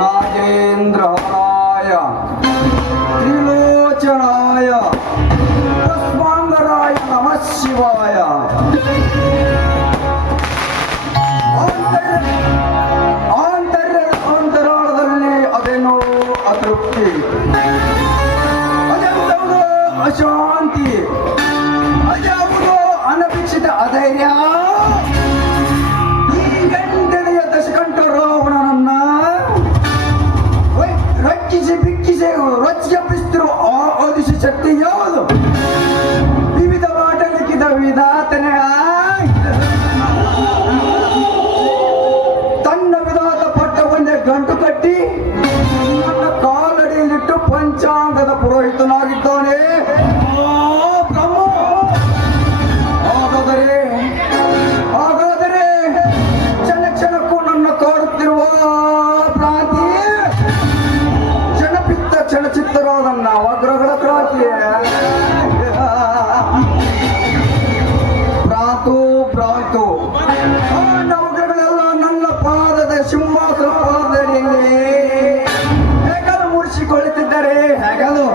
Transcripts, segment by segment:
ನಾಗೇಂದ್ರವರಾಯ ತ್ರಿಲೋಚನಾಯ ಭಸ್ಮಾಂಗರಾಯ ನಮಃ ಶಿವಾಯ. ಅಂತರಾಳದಲ್ಲಿ ಅದೇನೋ ಅತೃಪ್ತಿ, ಅದೆಂಥವುದೋ ಅಶಾಂತಿ, ಅದ್ಯಾವುದೋ ಅನಪೇಕ್ಷಿತ ಅಧೈರ್ಯ. ಈ ಗಂಟನೆಯ ದಶಕಂಠ ರಾವಣನನ್ನ ರಕ್ಕಿಸಿ ಬಿಕ್ಕಿಸಿ ರೊಚ್ಚಿಗೆಬ್ಬಿಸ್ತಿರುವ ಆ ಅದಿಶ ಶಕ್ತಿ ಯಾವುದು? ವಿವಿಧ ಆಟಲಿಕ್ಕಿದ ವಿಧಾತನೇ ತನ್ನ ವಿಧಾತ ಪಟ್ಟವನ್ನೇ ಗಂಟು ಕಟ್ಟಿ ನನ್ನ ಕಾಲಡಿಯಲ್ಲಿಟ್ಟು ಪಂಚಾಂಗದ ಪುರೋಹಿತನಾಗಿದ್ದಾನೆ ಬ್ರಹ್ಮ. ಹಾಗಾದರೆ ಕ್ಷಣ ಕ್ಷಣಕ್ಕೂ ನನ್ನ ಕಾಡುತ್ತಿರುವ ಭ್ರಾಂತಿ ಕ್ಷಣಪಿತ್ತ ಕ್ಷಣಚಿತ್ತರಾದ ನವಗ್ರಹಗಳ ಕ್ರಾಂತಿ. ಭ್ರಾಂತು ಆ ನವಗ್ರಹಗಳೆಲ್ಲ ನನ್ನ ಪಾದದ ಸಿಂಹಾಸನ ಪಾದದಲ್ಲಿ ಹೇಗಲು ಮುರಿಸಿಕೊಳ್ಳುತ್ತಿದ್ದಾರೆ. ಹೇಗಲು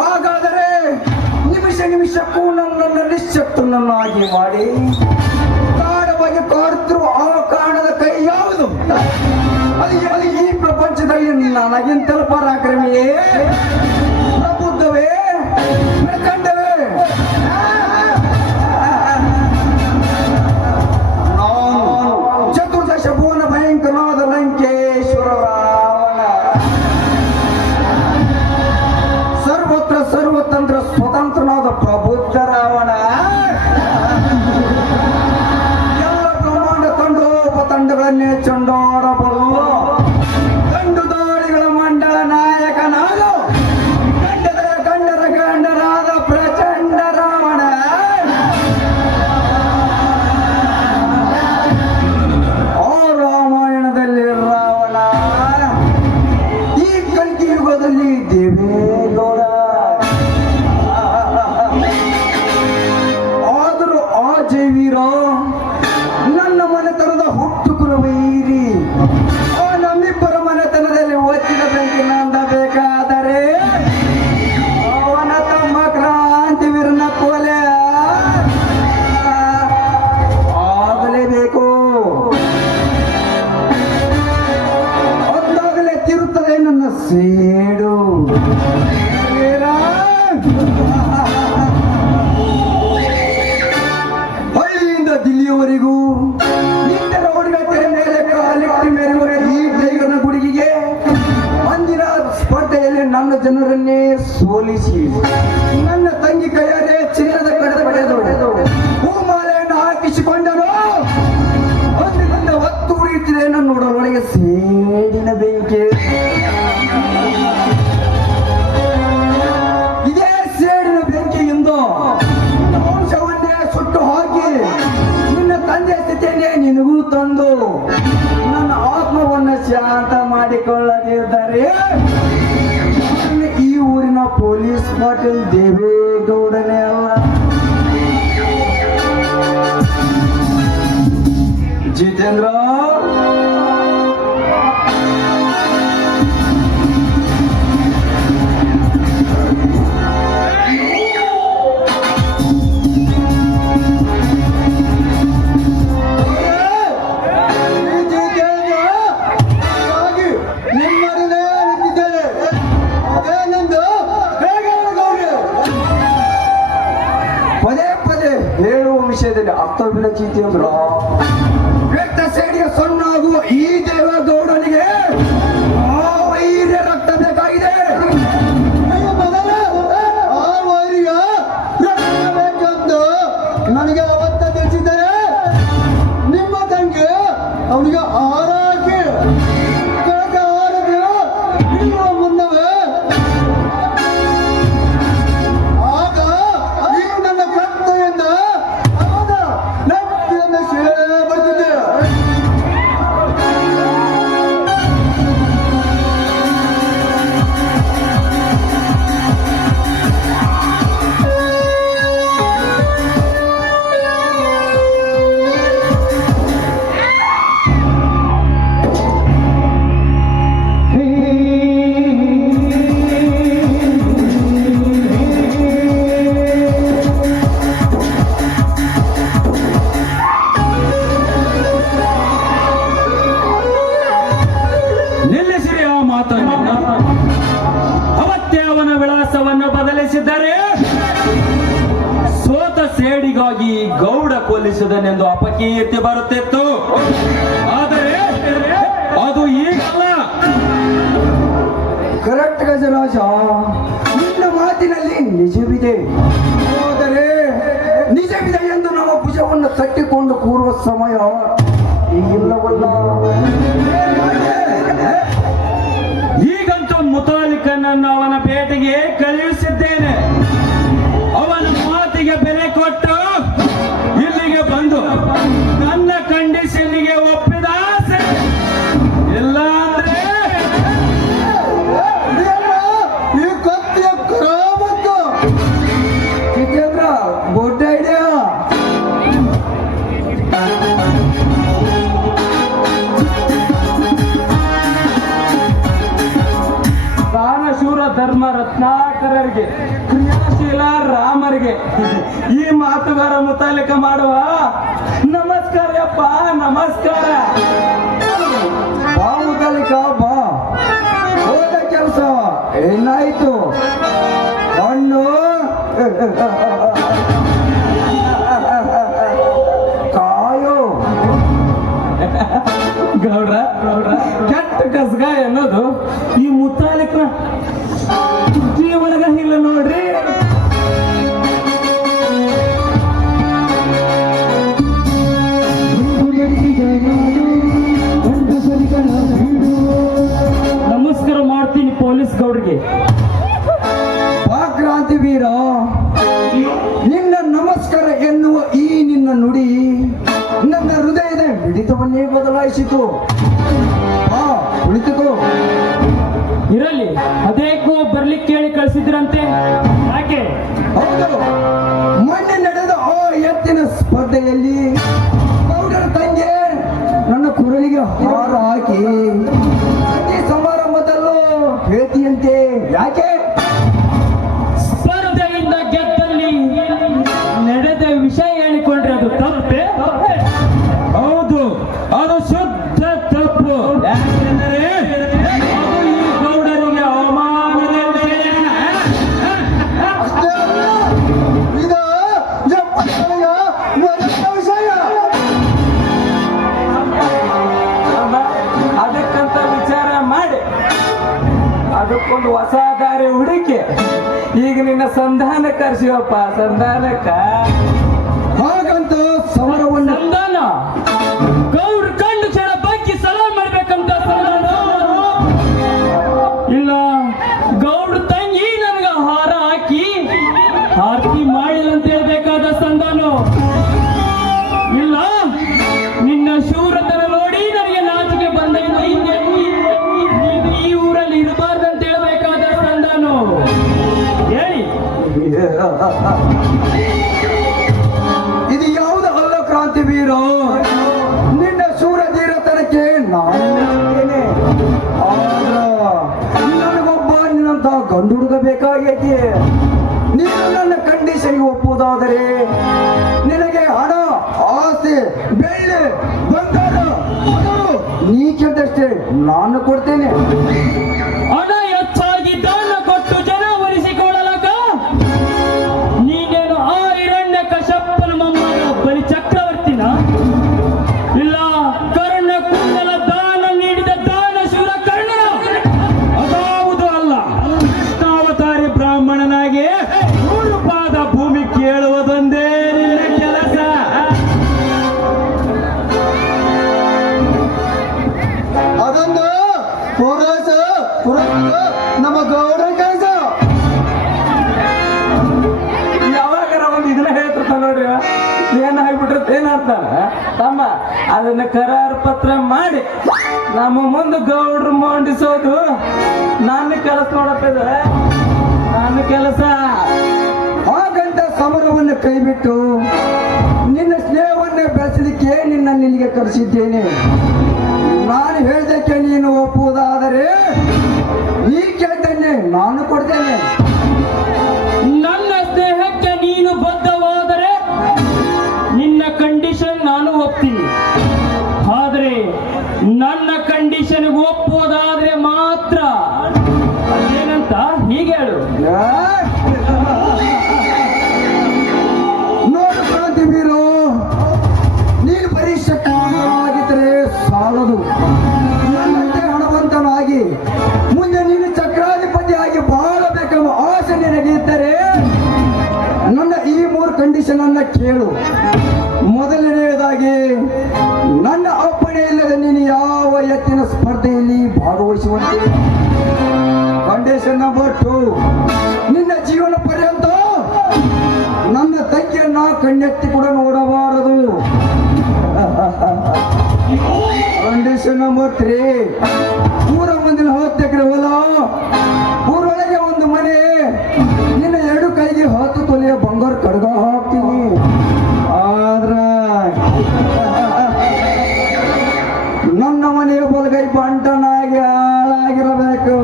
ಹಾಗಾದರೆ ನಿಮಿಷಕ್ಕೂ ನನ್ನನ್ನು ನಿಶ್ಶಕ್ತನನ್ನಾಗಿ ಮಾಡಿ ಕಾಡವಾಗಿ ಕಾಡುತ್ತಿರುವ ಆ ಕಾಣದ ಕೈ ಯಾವುದು? ಅದು ಈ ಪ್ರಪಂಚದಲ್ಲಿ ನನಗಿಂತಲೂ ಪರಾಕ್ರಮಿಯೇ, ಪ್ರಬುದ್ಧವೇ, ಕಂಡವೇ? ಚತುರ್ದಶ ಭುವನ ಭಯಂಕರನಾದ ಲಂಕೇಶ್ವರ ರಾವಣ, ಸರ್ವತ್ರ ಸರ್ವತಂತ್ರ ಸ್ವತಂತ್ರನಾದ ಪ್ರಬುದ್ಧ ರಾವಣ, ಎಲ್ಲ ಬ್ರಹ್ಮಾಂಡ ತಂಡೋಪತಂಡಗಳನ್ನೇ ಚಂಡಾಡಬಲ್ಲ ಗಂಡು ದಾಳಿಗಳ ಮಂಡಳ ನಾಯಕನಾದ ಗಂಡರಾದ ಪ್ರಚಂಡ ರಾವಣ. ಆ ರಾಮಾಯಣದಲ್ಲಿ ರಾವಣ, ಈ ಕಲ್ಕಿ ಯುಗದಲ್ಲಿ ದೇವೇಗೌಡ. ಆದರೂ ಆ ಜೈವೀರ ನನ್ನ ಮನೆತನದ ಹುಟ್ಟು ಕುಲವೈರಿ. ಆ ನಮ್ಮಿಬ್ಬರ ಮನೆತನದಲ್ಲಿ ಒತ್ತಿದ ಬೆಂಕಿ ನಂದಬೇಕಾದರೆ ಅವನ ತಮ್ಮ ಕ್ರಾಂತಿವೀರನ ಕೊಲೆ ಆಗಲೇಬೇಕು. ಅದಾಗಲೇ ತಿರುತ್ತದೆ ನನ್ನ ಸೇಡು. ಹಳ್ಳಿಯಿಂದ ದಿಲ್ಲಿಯವರೆಗೂ ನಿಂತ ರೋಡ್ಗಳ ತೆರೆ ಮೇಲೆ ಕಾಲಿಟ್ಟಿ ಮೇರೆವರೆ ಈ ಟೈಗರ್ನ ಗುಡಿಗೆ ಅಂದಿನ ಸ್ಪರ್ಧೆಯಲ್ಲಿ ನನ್ನ ಜನರನ್ನೇ ಸೋಲಿಸಿ ನನ್ನ ತಂಗಿ ಕೈಯಾರೆ ಚಿನ್ನದ ಕಡದ ಪಡೆದು ಹೂಮಾಲೆಯನ್ನು ಹಾಕಿಸಿಕೊಂಡನು. ಅಂದಿನಿಂದ ಒತ್ತು ಉರಿಯುತ್ತಿದೆ ನನ್ನ ಒಳಗೆ ಸೇಡಿನ ಬೆಂಕಿ. ಇದೇ ಸೇಡಿನ ಬೆಂಕಿಯಿಂದ ವಂಶವನ್ನೇ ಸುಟ್ಟು ಹಾಕಿ ನಿನ್ನ ತಂದೆ ಸ್ಥಿತಿಯನ್ನೇ ನಿನಗೂ ತಂದು ನನ್ನ ಆತ್ಮವನ್ನು ಶಾಂತ ಮಾಡಿಕೊಳ್ಳದಿದ್ದರೆ ಈ ಊರಿನ ಪೊಲೀಸ್ ಪಾಟೀಲ್ ದೇವೇಗೌಡನೇ ಅಲ್ಲ. ಜಿತೇಂದ್ರ, ಹೇಳುವ ವಿಷಯದಲ್ಲಿ ಅರ್ಥವಿಲ್ಲ ಜಿತೇಂದ್ರ. ರಕ್ತ ಸೇಡಿಗೆ ಸೊನ್ನಾಗುವ ಈ ದೇವೇಗೌಡನಿಗೆ ಆ ವೈರ್ಯ ರಕ್ತ ಬೇಕಾಗಿದೆ. ಆ ವೈರ್ಯ ರಕ್ತ ಬೇಕೆಂದು ನನಗೆ ಅವತ್ತ ತಿಳಿಸಿದರೆ ನಿಮ್ಮ ತಂಗಿ ಅವನಿಗೆ ಹಾರಾಕಿ ಕೆಳಗೆ ಹಾರದೆ ಇರುವ ಮುನ್ನವೇ ಆಗ ಈ ನನ್ನ ಕತ್ತೆಯಿಂದ ಅವನ ನೆತ್ತಿಯನ್ನು ಸೀಳೆ ಬರ್ತಿದ್ದೆ. ಕಳಿಸಿದ್ದಾರೆ. ಸೋತ ಸೇಡಿಗಾಗಿ ಗೌಡ ಕೊಲ್ಲಿಸಿದನೆಂದು ಅಪಕೀರ್ತಿ ಬರುತ್ತಿತ್ತು. ಆದರೆ ಅದು ಈಗಲ್ಲ. ಕರೆಕ್ಟ್ ಗಜರಾಜ, ನಿನ್ನ ಮಾತಿನಲ್ಲಿ ನಿಜವಿದೆ. ಆದರೆ ನಿಜವಿದೆ ಎಂದು ನಮ್ಮ ಭುಜವನ್ನು ತಟ್ಟಿಕೊಂಡು ಕೂರುವ ಸಮಯ ಈಗಿಲ್ಲವಲ್ಲ. ಈಗಂತೂ ಮುತಾಲಿಕನನ್ನು ಅವನ ಭೇಟಿಗೆ ಕಳುಹಿಸಿದ್ದೇನೆ. ಅವನ ಮಾತಿಗೆ ಬೆಲೆ ಕೊಟ್ಟು ಇಲ್ಲಿಗೆ ಬಂದು ನನ್ನ ಕಂಡೀಷನ್ಗೆ ಒಪ್ಪಿದ ಸರಿ. ಇಲ್ಲ ಅಂದ್ರೆ ಈ ಕತ್ತಿಯ ಕರಾಮತ್ತು. Jitendra, good idea. ದಾನಶೂರ ಧರ್ಮ ರತ್ನಾಕರರಿಗೆ, ಕ್ರಿಯಾಶೀಲ ರಾಮರಿಗೆ ಈ ಮಾತುಗಾರ ಮುತಾಲಿಕ ಮಾಡುವ ನಮಸ್ಕಾರಪ್ಪ, ನಮಸ್ಕಾರ. ಬಾ ಮುತಾಲಿಕ ಬಾ. ಹೋದ ಕೆಲಸ ಏನಾಯ್ತು? ಹಣ್ಣು ಕಾಯೋ. ಗೌಡ್ರ ಕೆಟ್ಟ ಕಸ್ಗ ಅನ್ನೋದು ಈ ಮುತಾಲಿಕನ ಜೀವನಗ ಇಲ್ಲ ನೋಡ್ರಿ. ನಮಸ್ಕಾರ ಮಾಡ್ತೀನಿ ಪೊಲೀಸ್ ಗೌಡ್ರಿಗೆ. ಬಾ ಕ್ರಾಂತಿ ವೀರ, ನಿನ್ನ ನಮಸ್ಕಾರ ಎನ್ನುವ ಈ ನಿನ್ನ ನುಡಿ ನನ್ನ ಹೃದಯದ ಮಿಡಿತವನ್ನೇ ಬದಲಾಯಿಸಿತು. ಬಾ ಕುಳಿತುಕೋ. ಇರಲಿ, ಅದೇಕೋ ಬರ್ಲಿಕ್ಕೆ ಕೇಳಿ ಕಳಿಸಿದ್ರಂತೆ, ಯಾಕೆ? ಹೌದು, ಮೊನ್ನೆ ನಡೆದ ಆ ಎತ್ತಿನ ಸ್ಪರ್ಧೆಯಲ್ಲಿ ಗೌಡರ ತಂಗಿ ನನ್ನ ಕುರಳಿಗೆ ಹಾರ ಹಾಕಿ ಪ್ರತಿ ಸಮಾರಂಭದಲ್ಲೂ ಹೇಳ್ತಿಯಂತೆ. ಯಾಕೆ? ಸ್ಪರ್ಧೆಯಿಂದ ಗೆದ್ದಲ್ಲಿ ನಡೆದ ವಿಷಯ ಹೇಳಿಕೊಂಡ್ರೆ ಅದು ತಪ್ಪೆ? ಹೌದು, ಅದು ಶುದ್ಧ ತಪ್ಪು. ಯಾಕೆಂದರೆ ಅದು ಈ ಗೌಡರಿಗೆ ಅವಮಾನದ ವಿಷಯ. ಅಷ್ಟೇ ಅಲ್ಲ, ಇದು ಜಪ್ಪನೆಯ ಮೊದಲ ವಿಷಯ. ಅದಕ್ಕಂತ ವಿಚಾರ ಮಾಡಿ ಅದಕ್ಕೊಂದು ಹೊಸ ದಾರಿ ಹುಡುಕಿ ಈಗ ನಿನ್ನ ಸಂಧಾನ ಕರ್ಸಿವಪ್ಪ. ಸಂಧಾನಕ್ಕ ಹಾಗಂತ ಸಮರವನ್ನು ಸಂಧಾನ ಗೌಡ್ರ ಕಂಡು ಕ್ಷಣ ಬಗ್ಗೆ ಸಲಾಮ್ ಮಾಡ್ಬೇಕಂತ ಸಂಧಾನ ಇಲ್ಲ. ಗೌಡ್ರ ತಂಗಿ ನನ್ಗ ಹಾರ ಹಾಕಿ ಆರತಿ ಮಾಡಿಲ್ಲ ಅಂತ ಹೇಳ್ಬೇಕಾದ ಸಂಧಾನ ಇಲ್ಲ. ನಿನ್ನ ಶೂರತನ ನೋಡಿ ನನಗೆ ನಾಚಿಕೆ ಬಂದೈತೆ. ನೀನು ಈ ಊರಲ್ಲಿ ಇರಬಾರ್ದಂತ ಹೇಳ್ಬೇಕಾದ ಸಂಧಾನ ಹೇಳಿ. ಇದು ಯಾವುದು ಅಲ್ಲ ಕ್ರಾಂತಿ ವೀರ. ನಿನ್ನ ಶೂರಧೀರತನಕ್ಕೆ ನಾನು ಮೆಚ್ಚುತ್ತೇನೆ. ಆದ್ರ ನನಗೊಬ್ಬ ನಿನ್ನಂತ ಗಂಡು ಹುಡುಗ ಬೇಕಾಗೈತಿ. ನೀನು ನನ್ನ ಕಂಡೀಷನ್ಗೆ ಒಪ್ಪುವುದಾದರೆ ನಿನಗೆ ಹಣ, ಆಸ್ತಿ, ಬೆಳ್ಳಿ, ಬಂಗಾರ ಅದು ನೀ ಕೇಳಿದಷ್ಟೇ ನಾನು ಕೊಡ್ತೇನೆ. ಹಣ ಹೆಚ್ಚಾಗಿ ದಾನ ಕೊಟ್ಟು ಜನ ಒಲಿಸಿಕೊಳ್ಳಲಕ ನೀನೇನು ಆ ಹಿರಣ್ಯ ಕಶ್ಯಪನ ಮೊಮ್ಮಗ ಬಲಿ ಚಕ್ರವರ್ತಿನ? ಇಲ್ಲ ಕರ್ಣ ಕುಂಡಲ ದಾನ ನೀಡಿದ ದಾನ ಶೂರ ಕರ್ಣನ? ಅದಾವುದು ಅಲ್ಲ. ಕೃಷ್ಣಾವತಾರಿ ಬ್ರಾಹ್ಮಣನಾಗಿ 3 ಪಾದ ಭೂಮಿ ಕೇಳುವುದೊಂದೇ ನಿನ್ನ ಕೆಲಸ. ಅದೊಂದು ಪುರಸ ನಮ್ಮ ಗೌಡರ ಕೆಲಸ. ಯಾವಾಗಾರ ಒಂದು ಇದನ್ನ ಹೇಳ್ತಿರ್ತಾನ ನೋಡ್ರಿ, ಏನ್ ಆಗ್ಬಿಟ್ಟಿರ್ತ ಏನಂತ ತಮ್ಮ ಅದನ್ನ ಕರಾರು ಪತ್ರ ಮಾಡಿ ನಮ್ಮ ಮುಂದೆ ಗೌಡ್ರು ಮಂಡಿಸೋದು ನನ್ನ ಕೆಲಸ ನೋಡಪ್ಪ. ನನ್ನ ಕೆಲಸ. ಹಾಗಂತ ಸಮರವನ್ನು ಕೈಬಿಟ್ಟು ನಿನ್ನ ಸ್ನೇಹವನ್ನು ಬೆಳೆಸಲಿಕ್ಕೆ ನಿನ್ನನ್ನು ಕರೆಸಿದ್ದೇನೆ. ನಾನು ಹೇಳಿದಕ್ಕೆ ನೀನು ಒಪ್ಪುವುದಾದರೆ ನೀ ಕೇಳ್ತೇನೆ, ನಾನು ಕೊಡ್ತೇನೆ. ನನ್ನ ಸ್ನೇಹಕ್ಕೆ ನೀನು ಬದ್ಧವಾದರೆ ನಿನ್ನ ಕಂಡೀಷನ್ ನಾನು ಒಪ್ತೀನಿ. ಆದ್ರೆ ನನ್ನ ಕಂಡೀಷನ್ ಒಪ್ಪುವುದಾದ್ರೆ ಮಾತ್ರ ಏನಂತ ಹೀಗೆ ಹೇಳು. ಯಾ? ಕೇಳು. ಮೊದಲನೆಯದಾಗಿ ನನ್ನ ಅಪ್ಪಣೆ ಇಲ್ಲದೆ ನೀನು ಯಾವ ಎತ್ತಿನ ಸ್ಪರ್ಧೆಯಲ್ಲಿ ಭಾಗವಹಿಸುವಂತೆ. ಕಂಡೀಷನ್ ನಂಬರ್ 2, ನಿನ್ನ ಜೀವನ ಪರ್ಯಂತ ನನ್ನ ತಂಗಿಯನ್ನ ಕಣ್ಣೆತ್ತಿ ಕೂಡ ನೋಡಬಾರದು. ಕಂಡೀಷನ್ ನಂಬರ್ 3, ಊರ ಮುಂದಿನ 10 ಎಕರೆ ಹೊಲ, ಊರೊಳಗೆ ಒಂದು ಮನೆ, ನಿನ್ನ 2 ಕೈಗೆ 10 ತೊಲೆಯ ಬಂಗಾರ ಕಡ್ಗ ಹಾಕ್ತೀನಿ. ಆದ್ರ ನನ್ನ ಮನೆಯ ಬಲಗೈ ಬಂಟನಾಗಿ ಹಾಳಾಗಿರಬೇಕು.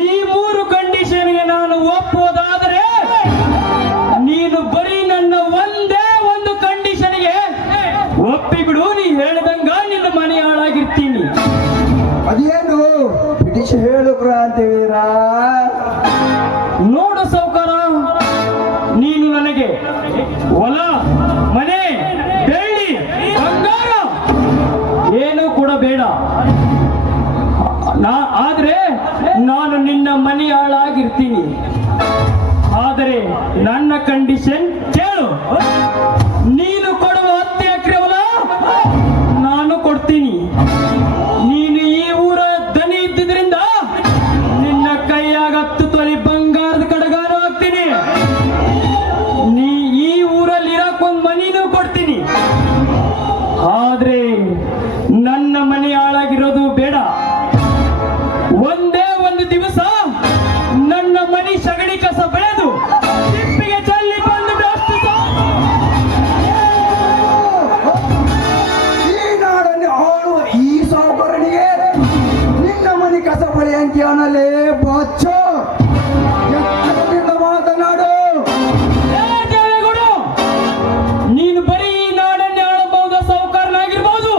ಈ 3 ಕಂಡೀಷನ್ಗೆ ನಾನು ಒಪ್ಪುವುದಾದರೆ ನೀನು ಬರೀ ನನ್ನ ಒಂದೇ ಒಂದು ಕಂಡೀಷನ್ಗೆ ಒಪ್ಪಿಬಿಡು. ನೀ ಹೇಳ್ದಂಗ ನಿನ್ನ ಮನೆ ಹಾಳಾಗಿರ್ತೀನಿ. ಅದೇನು ಬ್ರಿಟಿಷ್ ಹೇಳು ಕ್ರಾಂತಿವೀರ. ನೋಡು ಸೌಕಾರ, ನೀನು ನನಗೆ ಹೊಲ, ಮನೆ, ಬೆಳ್ಳಿ, ಬಂಗಾರ ಏನು ಕೂಡ ಬೇಡ. ಆದ್ರೆ ನಾನು ನಿನ್ನ ಮನೆ ಹಾಳಾಗಿರ್ತೀನಿ. ಆದರೆ ನನ್ನ ಕಂಡೀಷನ್ ಕೇಳು. ನೀನು ಕೊಡುವ 10 ಎಕರೆ ಹೊಲ ನಾನು ಕೊಡ್ತೀನಿ. ನೀನು ಈ ಊರ ದನಿ ಇದ್ದಿದ್ರಿಂದ ನಿನ್ನ ಕೈಯಾಗ 10 ತೊಲೆ ಬಂಗಾರದ ಕಡಗಾನು ಹಾಕ್ತೀನಿ. ನೀ ಈ ಊರಲ್ಲಿ ಇರಕ್ ಒಂದು ಮನಿನೂ ಕೊಡ್ತೀನಿ. ಆದ್ರೆ ನನ್ನ ಮನೆ ಹಾಳಾಗಿರೋದು ಬೇಡ. ಒಂದೇ ಒಂದು ದಿವಸ ನನ್ನ ಮನೆ ಸಗಣಿ ಕಸ ಬೆಳೆದು ತಿಪ್ಪಿಗೆ ಚಲ್ಲಿ ಬಂದು ಅಷ್ಟು ಸಾಕು. ಈ ನಾಡನ್ನು ಆಳುವ ಈ ಸಾವುಕಾರನಿಗೆ ನಿನ್ನ ಮನೆ ಕಸ ಬಳಿ ಅಂಕಿ ಅನ್ನಲೇ ಬಾಚೋ. ಎತ್ತರದಿಂದ ಮಾತನಾಡು. ಏ ದೇವೇಗೌಡ, ನೀನು ಬರೀ ಈ ನಾಡನ್ನೇ ಆಳಬಹುದ ಸಾಹುಕಾರನಾಗಿರ್ಬೋದು.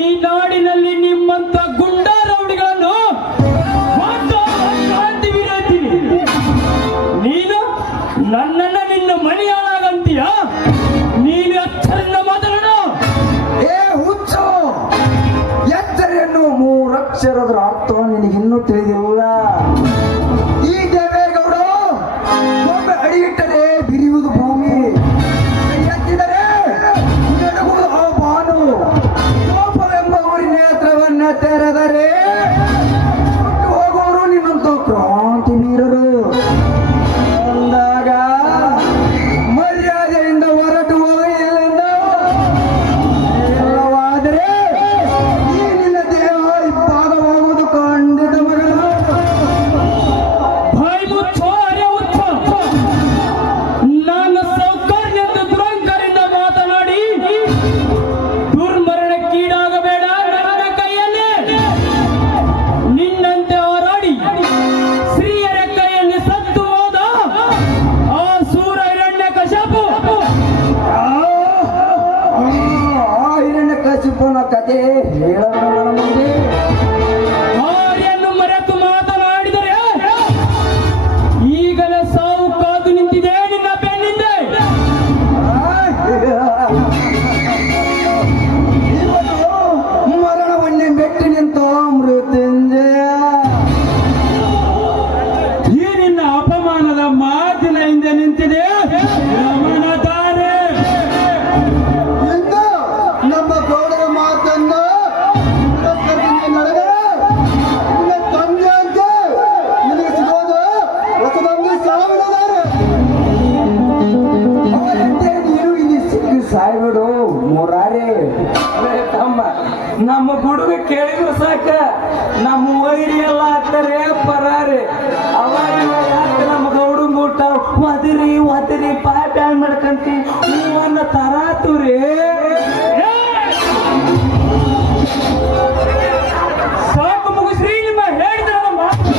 ಈ ನಾಡಿನಲ್ಲಿ ನಿಮ್ಮಂತ ಗುಂಡ ರೌಡಿಗಳನ್ನು ಕ್ರಾಂತಿ ವಿರೋಧಿನಿ. ನೀನು ನನ್ನನ್ನ ನಿನ್ನ ಮನೆ ಹಾಳಾಗಂತೀಯ? ನೀನು ಅಚ್ಚರಿಂದ ಮಾತನಾಡು. ಏ ಹುಚ್ಚು, ಎಚ್ಚರಿಯನ್ನು 3 ಅಕ್ಷರದ ಅರ್ಥ ನಿನಗಿನ್ನೂ ತಿಳಿದಿಲ್ಲ. ಈ ದೇವೇಗೌಡ ಒಮ್ಮೆ ಅಡಿಯಿಟ್ಟರೆ ಬಿರಿಯುವುದು ಭೂಮಿ, ಎತ್ತಿದರೆ ನಡುಗುವುದು ಆ ಬಾನು. ಕೋಪವೆಂಬ ಊರಿನ ನೇತ್ರವನ್ನ ತೆರೆದರೆ ಸುಟ್ಟು ಹೋಗುವರು ನಿನ್ನಂತ ಕ್ರಾಂತಿ ವೀರರು. ಅಂದಾಗ ಮರ್ಯಾದೆಯಿಂದ ಹೊರಟು ಹೋಗಿ ಇಲ್ಲಿಂದ. ಇಲ್ಲವಾದರೆ ಈ ನಿನ್ನ ದೇಹ ಇಬ್ಬಾಗವಾಗುವುದು ಖಂಡಿತ ಮಗಳು. ಬಾಯಿ ಮುಚ್ಚೋ, ಅರೆ ಮುಚ್ಚೋ. ನಾನು ಸೌಕರ್ಯ ಎಂದು ದುರಂಕರಿಂದ ಮಾತನಾಡಿ ದುರ್ಮರಣಕ್ಕೀಡಾಗಬೇಡ. ನನ್ನ ಕೈಯಲ್ಲಿ ನಿನ್ನಂತೆ ಹೋರಾಡಿ ಸ್ತ್ರೀಯರ ಕೈಯಲ್ಲಿ ಸತ್ತು ಹೋದ ಆ ಸೂರ ಹಿರಣ್ಯಕಶಿಪು ಆ ಹಿರಣ್ಯಕಶಿಪುನ ಕಥೆ ಹೇಳೋಣ ಮುಂದೆ. ಭಾರ್ಯನ್ನು ಮರೆತು ಮಾತನಾಡಿದರೆ ಈಗಲೇ ಸಾವು ಕಾದು ನಿಂತಿದೆ ನಿನ್ನ ಬೆನ್ನಿಂದೆ. ಇವನು ಮರಣವನ್ನೇ ಮೆಟ್ಟಿ ನಿಂತ ಮೃತ್ಯುಂಜಯ. ಈ ನಿನ್ನ ಅಪಮಾನದ ಮಾತಿನ ಹಿಂದೆ ನಿಂತಿದೆ ಗಮನಧಾರೆ. ಇಂದು ನಮ್ಮ ಗೌಡರ ಮಾತನ್ನ ತಿರಸ್ಕರಿಸಿ ನಡೆದರೆ ನಿನ್ನ ತಂದೆ ಅಂತೆ ನಿನಗೆ ಸಿಗೋದು ಹೊಸದೊಂದು ಸಾವಿರದಾರೆ. ಅವರಂತೆ ನೀನು ಇಲ್ಲಿ ಸಿಕ್ಕಿ ಸಾಯ್ಬಿಡು ಮುರಾರಿ. ತಮ್ಮ, ನಮ್ಮ ಹುಡುಗ ಕೇಳಿದ್ರು ಸಾಕ ನಮ್ಮ ವೈರಿ ಎಲ್ಲ ಆಗ್ತಾರೆ ಪರಾರಿ. ಅವಾಗ ಯಾಕೆ ನಮ್ಮ ಗೌಡಂಗ ಊಟ ಒದರಿ ಪಾಠ ಮಾಡ್ಕಂತಿ ಹೂವನ್ನ ತರಾತುರಿ. ಸಾಕು ಮುಗಿಸ್ರಿ ನಿಮ್ಮ ಹೇಳಿದ ಮಾತು.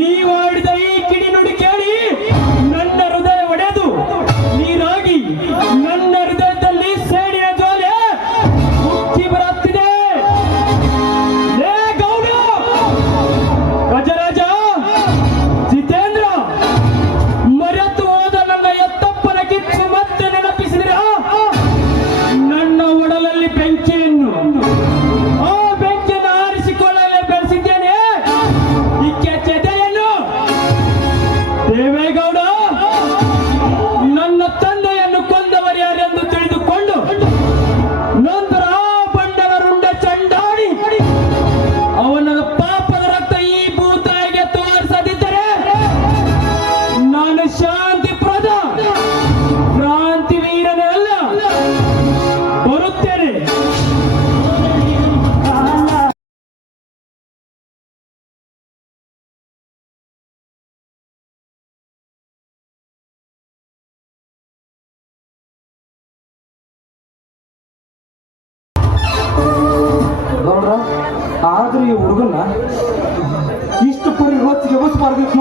ನೀವು ಆಡಿದ ಈ ಕಿಡಿ ನುಡಿ ಕೇಳಿ ನನ್ನ ಹೃದಯ ಒಡೆದು ನೀರಾಗಿ ನನ್ನ ಹೃದಯದಲ್ಲಿ ಸೇಡಿನ ಜ್ವಾಲೆ ಉಕ್ಕಿ ಬರುತ್ತಿದೆ. ಲೇ ಗೌಡ, ಗಜರಾಜ, ಜಿತೇಂದ್ರ, ಮರೆತು ಹೋದ ನನ್ನ ಎತ್ತಪ್ಪನ ಕಿಚ್ಚು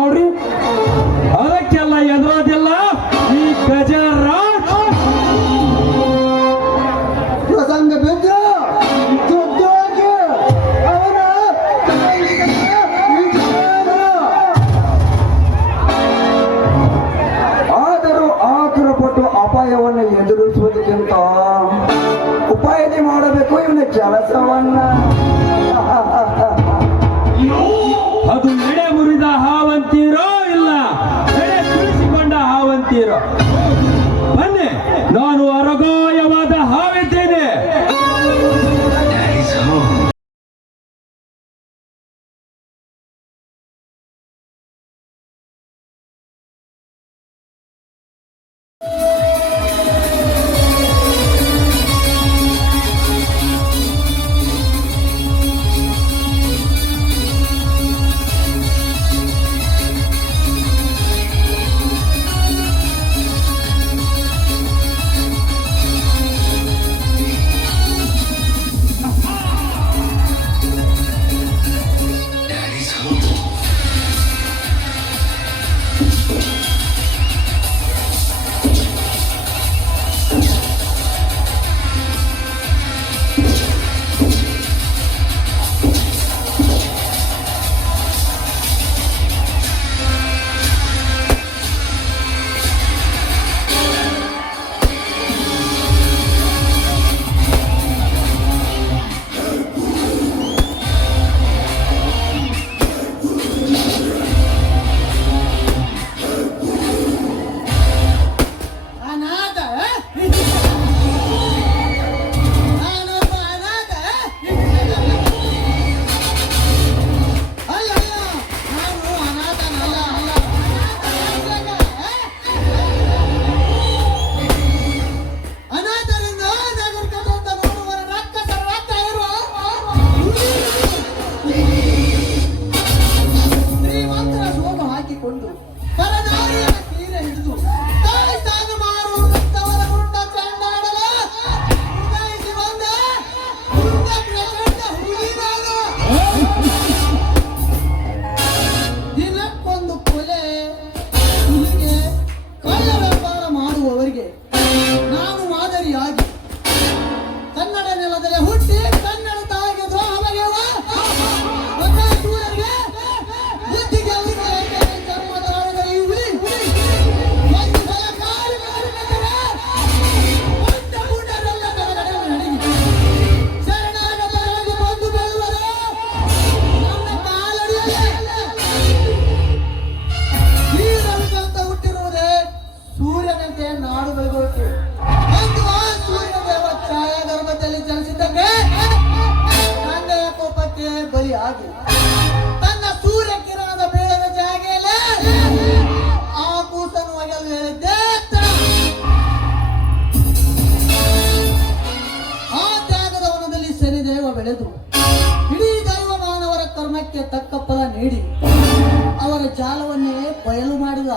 ನೋಡ್ರಿ ಅದಕ್ಕೆಲ್ಲ ಎದುರೋದಿಲ್ಲ ಈ ಗಜರಾಜ್. ಪ್ರಸಂಗ ಬಿದ್ದು ದುಡ್ಡೋಗಿ ಅವನ ಆದರೂ ಆತುರಪಟ್ಟು ಅಪಾಯವನ್ನು ಎದುರಿಸುವುದಕ್ಕಿಂತ ಉಪಾಯನೆ ಮಾಡಬೇಕು ಇವನ ಕೆಲಸವನ್ನ. ಅದು ಎಡೆ ಮುರಿದ ಹಾವಂತೀರೋ ಇಲ್ಲ ಎಡೆ ತುಳಿಸಿಕೊಂಡ ಹಾವಂತೀರೋ? ಬನ್ನಿ, ನಾನು ಅರಗಾಯವಾದ ಹಾವಿದ್ದೇನೆ. ಆಗಿ ತನ್ನ ಸೂರ್ಯ ಕಿರಣದ ಬೇಳದ ಜಾಗೆಯಲ್ಲೇ ಆ ಕೂಸನ್ನು ಒಗೆಯಲು ಹೇಳಿದ್ದೆ. ಆ ತ್ಯಾಗದ ವನದಲ್ಲಿ ಶನಿದೇವ ಬೆಳೆದು ಇಡೀ ದೈವ ಮಾನವರ ಕರ್ಮಕ್ಕೆ ತಕ್ಕ ಫಲ ನೀಡಿ ಅವರ ಜಾಲವನ್ನೇ ಬಯಲು ಮಾಡಿದ.